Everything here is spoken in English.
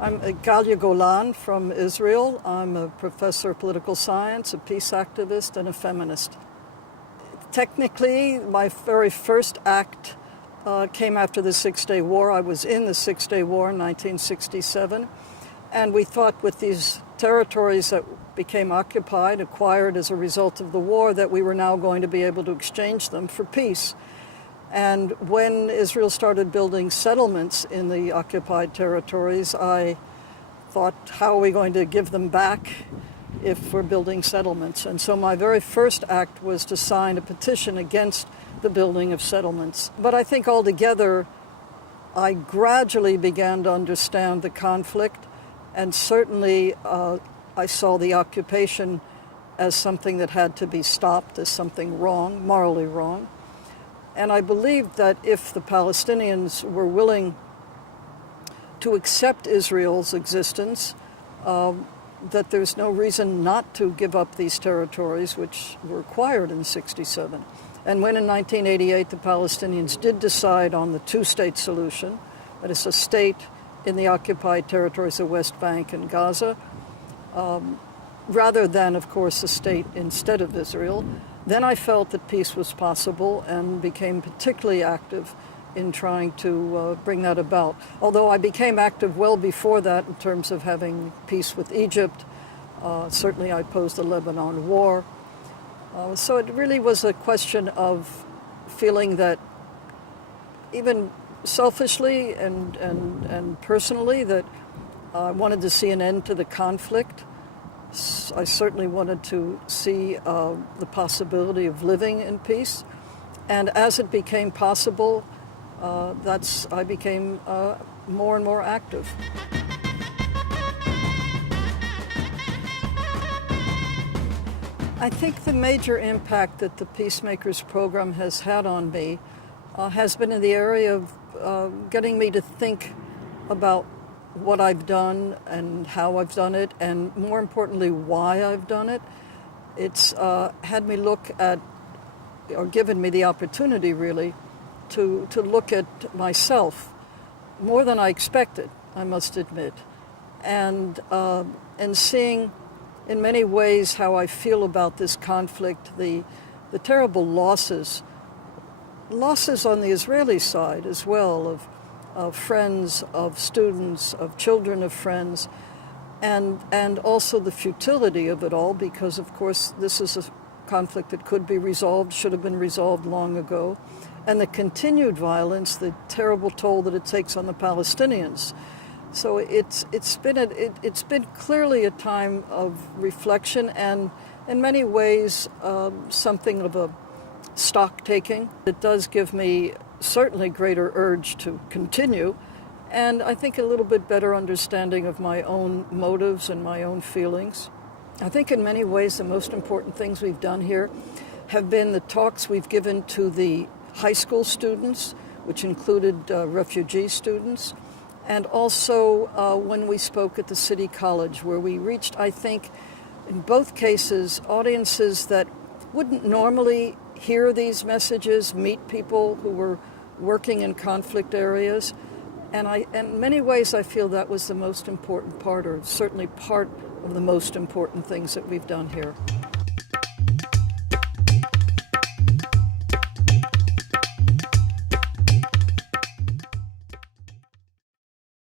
I'm Galia Golan from Israel. I'm a professor of political science, a peace activist, and a feminist. Technically, my very first act came after the Six-Day War. I was in the Six-Day War in 1967, and we thought with these territories that became occupied, acquired as a result of the war, that we were now going to be able to exchange them for peace. And when Israel started building settlements in the occupied territories, I thought, how are we going to give them back if we're building settlements? And so my very first act was to sign a petition against the building of settlements. But I think altogether, I gradually began to understand the conflict, and certainly I saw the occupation as something that had to be stopped, as something wrong, morally wrong. And I believed that if the Palestinians were willing to accept Israel's existence, that there's no reason not to give up these territories which were acquired in '67. And when in 1988 the Palestinians did decide on the two-state solution, that is a state in the occupied territories of West Bank and Gaza, rather than, of course, a state instead of Israel, then I felt that peace was possible and became particularly active in trying to bring that about. Although I became active well before that in terms of having peace with Egypt. Certainly I opposed the Lebanon War. So it really was a question of feeling that even selfishly and personally that I wanted to see an end to the conflict. I certainly wanted to see the possibility of living in peace. And as it became possible, I became more and more active. I think the major impact that the Peacemakers program has had on me has been in the area of getting me to think about what I've done and how I've done it, and more importantly, why I've done it. It's had me look at, or given me the opportunity really, to look at myself more than I expected, I must admit, and seeing in many ways how I feel about this conflict, the terrible losses on the Israeli side as well, of friends, of students, of children of friends, and also the futility of it all, because of course this is a conflict that could be resolved, should have been resolved long ago, and the continued violence, the terrible toll that it takes on the Palestinians. So it's been clearly a time of reflection and in many ways something of a stock taking. It does give me certainly greater urge to continue, and I think a little bit better understanding of my own motives and my own feelings. I think in many ways the most important things we've done here have been the talks we've given to the high school students, which included refugee students, and also when we spoke at the City College, where we reached, I think, in both cases, audiences that wouldn't normally hear these messages, meet people who were working in conflict areas. And in many ways, I feel that was the most important part, or certainly part of the most important things that we've done here.